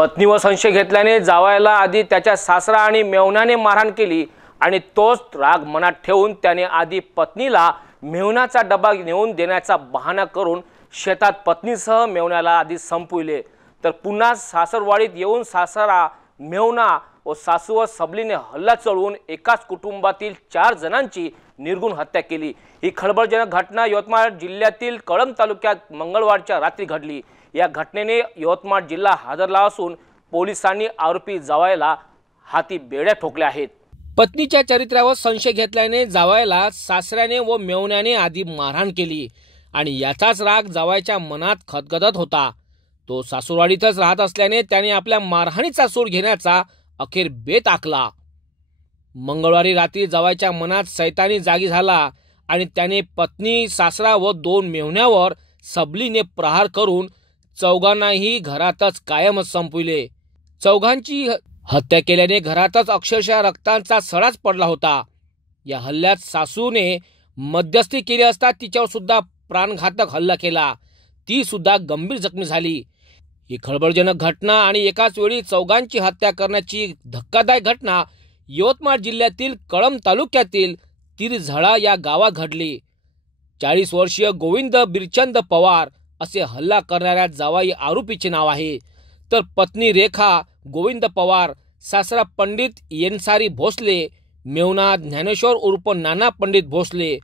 पत्नीवर संशय घेतल्याने जावयाला आधी त्याच्या सासरा आणि मेहुण्याने मारहाण केली आणि तोच राग मनात ठेवून त्याने आधी पत्नीला मेहुण्याचा डबा नेऊन देण्याचा बहाणा करून शेतात पत्नीसह मेहुण्याला आधी संपविले, तर पुन्हा सासरवाडीत येऊन सासरा, मेहुणा व सासूवर सबलीने हल्ला चढवून एकाच कुटुंबातील 4 जणांची निर्घृण हत्या केली। ही खळबळजनक घटना यवतमाळ जिल्ह्यातील कळंब तालुक्यात मंगळवारच्या रात्री घडली। या घटनेने यवतमाळ जिल्हा हादरला असून पोलिसांनी आरोपी जावयाला हाती बेड्या ठोकल्या आहेत। पत्नीच्या चरित्रावर संशय घेतल्याने जावयाला सासऱ्याने व मेहुण्याने आधी मारहाण केली आणि याचाच राग जावयाच्या मनात खदखदत होता। तो सासूरवाडीतच राहत असल्याने त्याने आपल्या मारहाणीचा सूड घेण्याचा अखेर बेत आखला। मंगळवारी रात्री जावयाच्या मनात सैतानी जागी झाला आणि त्याने पत्नी, सासरा व 2 मेहुण्यावर सबलीने प्रहार करून चौघांनाही घरातच कायमच संपविले। चौघांची हत्या केल्याने घरातच अक्षरशः रक्तांचा सडाच पडला होता। या हल्ल्यात सासूने मध्यस्थी केली असता तिच्यावर सुद्धा प्राणघातक हल्ला केला, ती सुद्धा गंभीर जखमी झाली। ही खळबळजनक घटना आणि एकाच वेळी चौघांची हत्या करण्याची धक्कादायक घटना यवतमाळ जिल्ह्यातील कळंब तालुक्यातील तिरझळा या गावात घडली। 40 वर्षीय गोविंद बिरचंद पवार असे हल्ला करणाऱ्या जावाई आरोपीचे नाव आहे, तर पत्नी रेखा गोविंद पवार, सासरा पंडित येनसारी भोसले, मेहुणा ज्ञानेश्वर उर्फ नाना पंडित भोसले,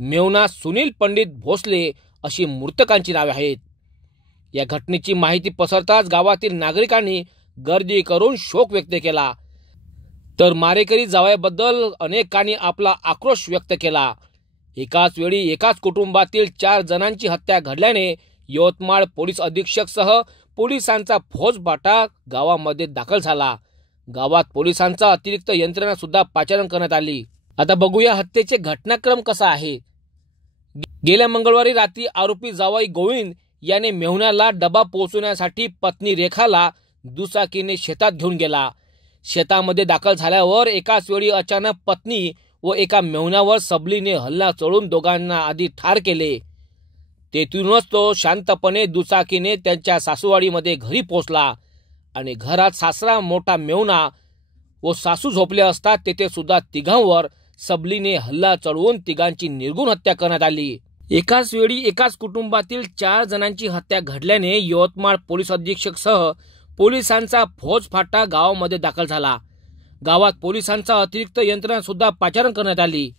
मेहुणा सुनील पंडित भोसले अशी मृतकांची नावे आहेत। या घटनेची माहिती पसरताच गावातील नागरिकांनी गर्दी करून शोक व्यक्त केला, तर मारेकरी जावयाबद्दल अनेकांनी आपला आक्रोश व्यक्त केला। एकाच वेळी एकाच कुटुंबातील 4 जणांची हत्या घडल्याने यवतमाळ पोलीस अधीक्षक सह पोलिसांचा फौजफाटा गावामध्ये दाखल झाला। गावात पोलिसांचा अतिरिक्त यंत्रणा सुद्धा पाचारण करण्यात आली। आता बघूया हत्येचे घटनाक्रम कसा आहे। गेल्या मंगळवारी रात्री आरोपी जावई गोविंद याने मेहुण्याला डबा पोहोचवण्यासाठी पत्नी रेखाला दुचाकीने शेतात घेऊन गेला। शेतामध्ये दाखल झाल्यावर एकाच वेळी अचानक पत्नी व एका मेहुण्यावर सबलीने हल्ला चढवून दोघांना आधी ठार केले। तेथूनच तो शांतपणे दुचाकीने त्यांच्या सासूवाडीमध्ये घरी पोहोचला आणि घरात सासरा, मोठा मेहुणा व सासू झोपले असता तेथे सुद्धा तिघांवर सबलीने हल्ला चढवून तिघांची निर्घृण हत्या करण्यात आली। एकाच वेळी एकाच कुटुंबातील 4 जणांची हत्या घडल्याने यवतमाळ पोलीस अधीक्षक सह पोलिसांचा फौजफाटा गावामध्ये दाखल झाला। गावात पोलिसांचा अतिरिक्त यंत्रणा सुद्धा पाचारण करण्यात आली।